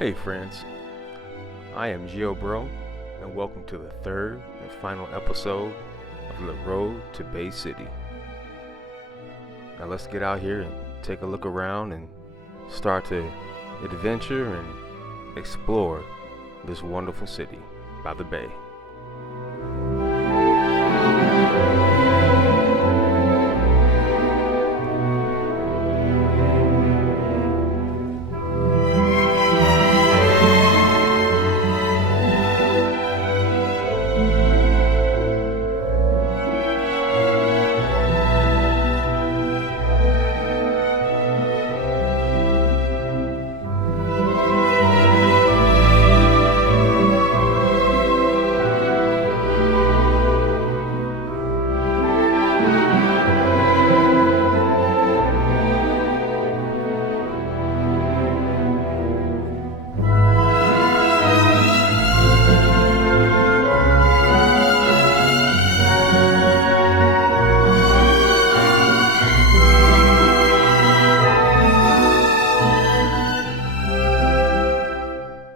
Hey friends, I am Gio Bro, and welcome to the third and final episode of The Road to Bay City. Now let's get out here and take a look around and start to adventure and explore this wonderful city by the bay.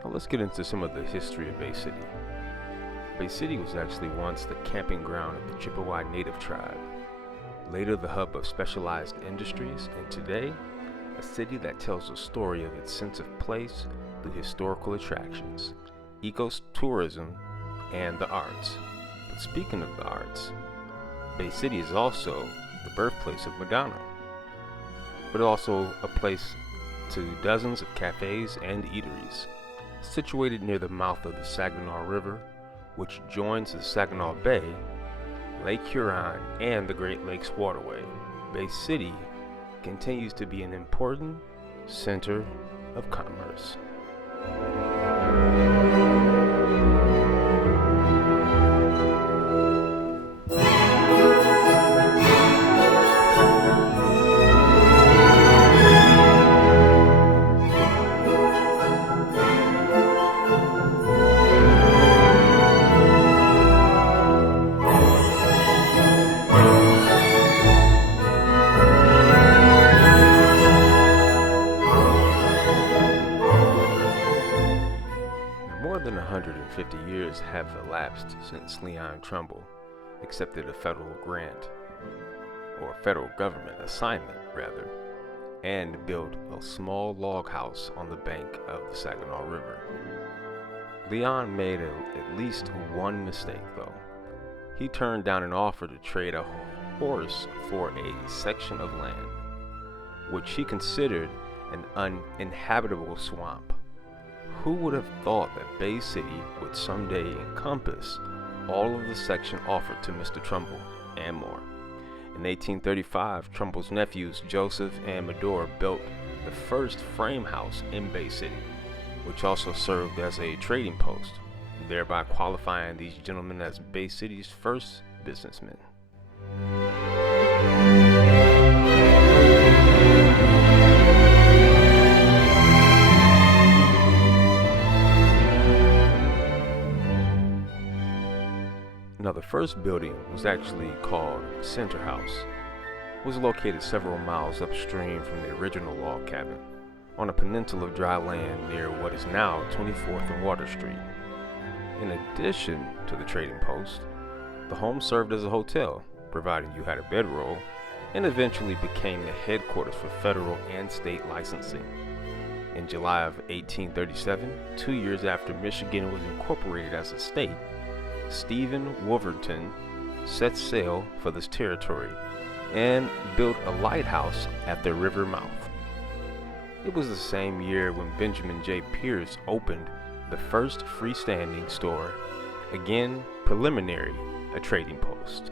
Let's get into some of the history of Bay City. Bay City was actually once the camping ground of the Chippewa Native tribe, later the hub of specialized industries, and today, a city that tells the story of its sense of place through historical attractions, ecotourism, and the arts. But speaking of the arts, Bay City is also the birthplace of Madonna, but also a place to dozens of cafes and eateries. Situated near the mouth of the Saginaw River, which joins the Saginaw Bay, Lake Huron, and the Great Lakes Waterway, Bay City continues to be an important center of commerce. More than 150 years have elapsed since Leon Trumbull accepted a federal grant, or federal government assignment rather, and built a small log house on the bank of the Saginaw River. Leon made at least one mistake though. He turned down an offer to trade a horse for a section of land, which he considered an uninhabitable swamp. Who would have thought that Bay City would someday encompass all of the section offered to Mr. Trumbull and more? In 1835, Trumbull's nephews Joseph and Medora built the first frame house in Bay City, which also served as a trading post, thereby qualifying these gentlemen as Bay City's first businessmen. Now, the first building was actually called Center House. It was located several miles upstream from the original log cabin on a peninsula of dry land near what is now 24th and Water Street. In addition to the trading post, the home served as a hotel, providing you had a bedroll, and eventually became the headquarters for federal and state licensing. In July of 1837, 2 years after Michigan was incorporated as a state, Stephen Wolverton set sail for this territory and built a lighthouse at the river mouth. It was the same year when Benjamin J. Pierce opened the first freestanding store, again preliminary, a trading post.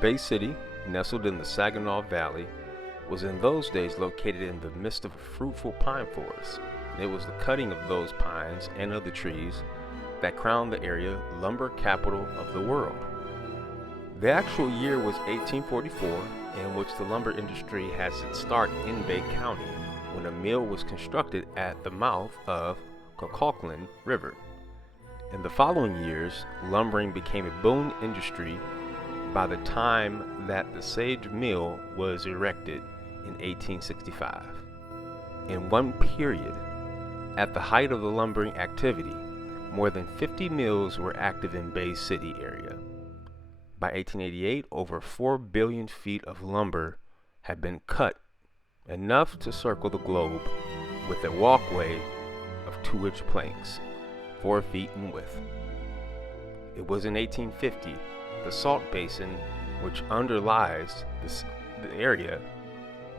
Bay City, nestled in the Saginaw Valley, was in those days located in the midst of a fruitful pine forest. It was the cutting of those pines and other trees that crowned the area lumber capital of the world. The actual year was 1844, in which the lumber industry has its start in Bay County, when a mill was constructed at the mouth of Kuskokwim River. In the following years, lumbering became a boom industry by the time that the Sage Mill was erected in 1865. In one period, at the height of the lumbering activity, more than 50 mills were active in Bay City area. By 1888, over 4 billion feet of lumber had been cut, enough to circle the globe with a walkway of 2-inch planks, 4 feet in width. It was in 1850, the salt basin which underlies the area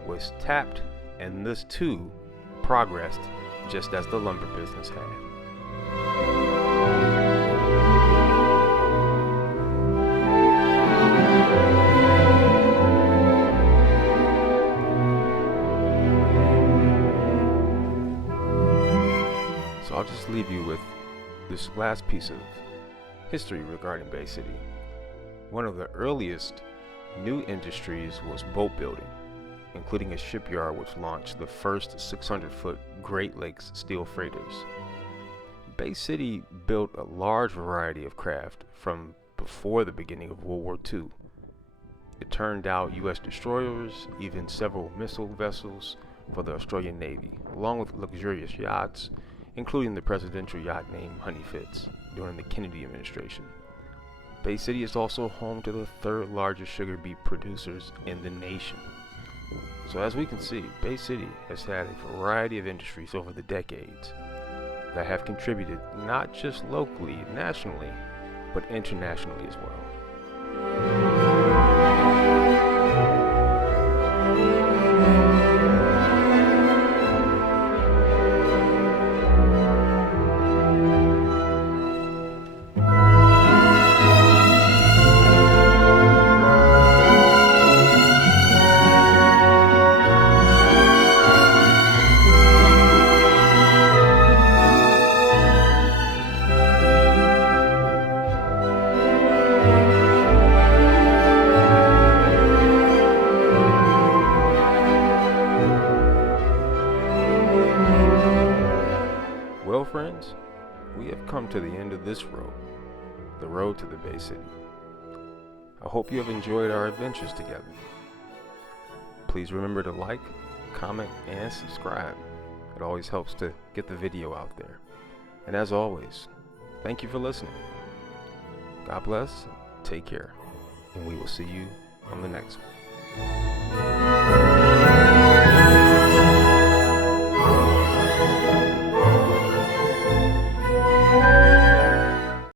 was tapped, and this too progressed just as the lumber business had. So I'll just leave you with this last piece of history regarding Bay City. One of the earliest new industries was boat building, including a shipyard which launched the first 600-foot Great Lakes steel freighters. Bay City built a large variety of craft from before the beginning of World War II. It turned out U.S. destroyers, even several missile vessels for the Australian Navy, along with luxurious yachts, including the presidential yacht named Honey Fitz during the Kennedy administration. Bay City is also home to the 3rd largest sugar beet producers in the nation. So as we can see, Bay City has had a variety of industries over the decades that have contributed not just locally, nationally, but internationally as well. Well, friends, we have come to the end of this road, the road to the Bay City. I hope you have enjoyed our adventures together. Please remember to like, comment, and subscribe. It always helps to get the video out there. And as always, thank you for listening. God bless, take care, and we will see you on the next one.